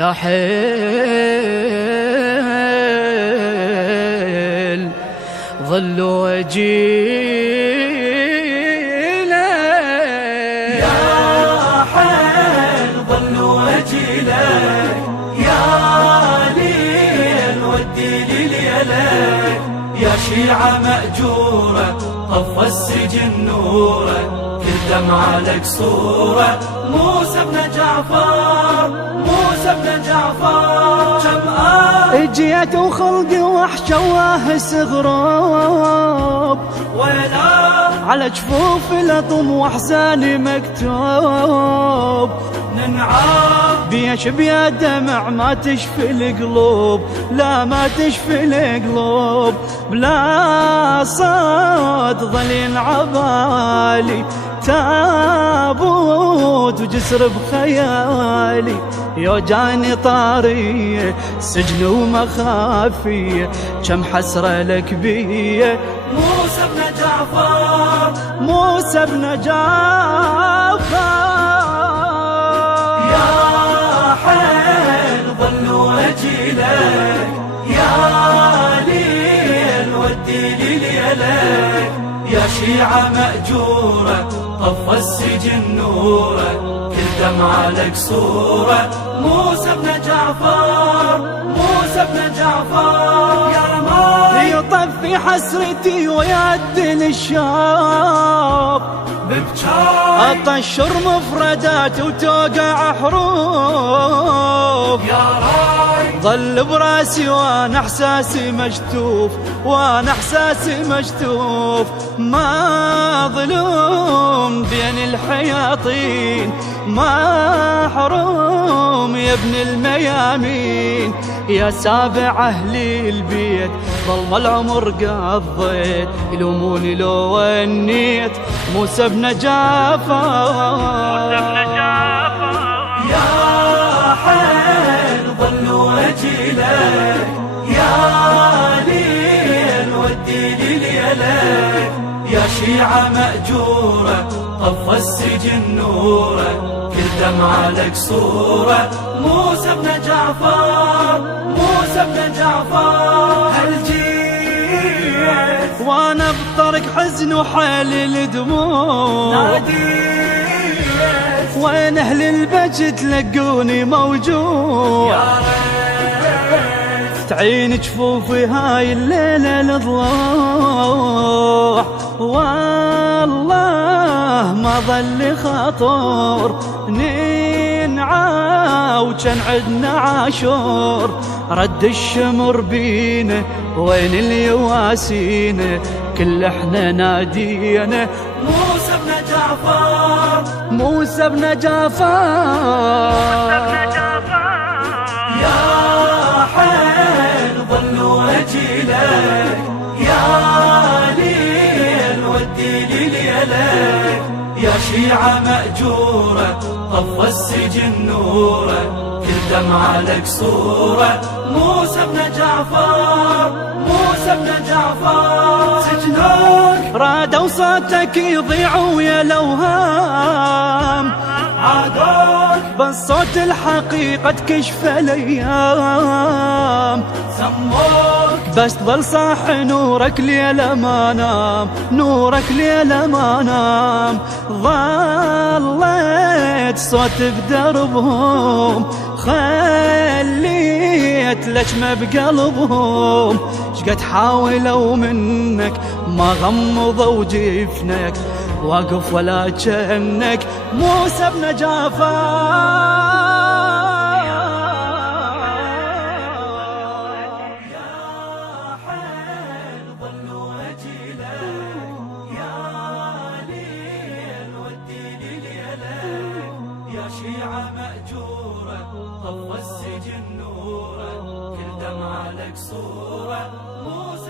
يا حيل ظل وجيله، يا حيل ظل وجيله، يا ليل ودي لي ليلك، يا شيعة مأجورة طف السجن نوره، كل دمعة لك صورة، موسى بن جعفر، موسى بن جعفر. كم اجيت وخلقي وحشة واهس غراب، ويلا على جفوف لطم واحزاني مكتوب، ننعم بيش بيا دمع ما تشفي القلوب، لا ما تشفي القلوب، بلا صوت ظل ينعبالي تابوت وجسر بخيالي، يوجعني طارية سجن ومخافية، كم حسرة لك بيه موسى بن جعفر، موسى بن جعفر. يا حيل ظل وجيلك، يا ليل ودي لي ليلك، يا شيعة مأجورة طف السجن نوره، كل دمعة لك صورة، موسى بن جعفر، موسى بن جعفر. يا رمال يطفي حسرتي ويعدل الشاب، ببجاي اطشر مفردات وتوقع حروف، يا راي ظل براسي وانا احساسي مشتوف، وانا احساسي مشتوف، ما ظلوم بين الحياطين، ما حروم يا ابن الميامين، يا سابع اهلي البيت ظلم العمر قضيت، يلوموني لو ونيت موسى بن جعفر. يا حيل ظل وجيلك، يا ليل ودي لي ليلك، يا شيعة مأجورة طف السجن نوره، كل دمعة لك صورة، موسى بن جعفر، موسى بن جعفر. هل جيت وانا بطرق حزن وحال الدموع، ناديت وين اهل البيت تلقوني موجوع، يا ريت تعين جفوفي هاي الليلة الضلوع، والله ما ظل خاطر ننعى وكان عدنا عاشور، رد الشمر بينا وين اليواسين، كل احنا نادينا موسى بن جعفر، موسى بن جعفر. يا حيل ظل وجيلك، يا ليل ودي لي ليلك، يا شيعة مأجورة طف السجن نوره، كل دمعة لك صورة، موسى بن جعفر، موسى بن جعفر. سجنك رادوا صوتك يضيع ويا الاوهام، عادوك بس صوت الحقيقة تكشف الايام، سموك بس ظل صاح نورك ليلة ما نام، نورك ليلة ما نام، ظليت صوت بدربهم، خليت لجمة بقلبهم، شقد حاولوا منك ما غمضوا جفنك، واقف ولا جنك موسى بن جعفر. يا شيعة مأجورة طف السجن نوره، كل دمعة لك صورة، موسى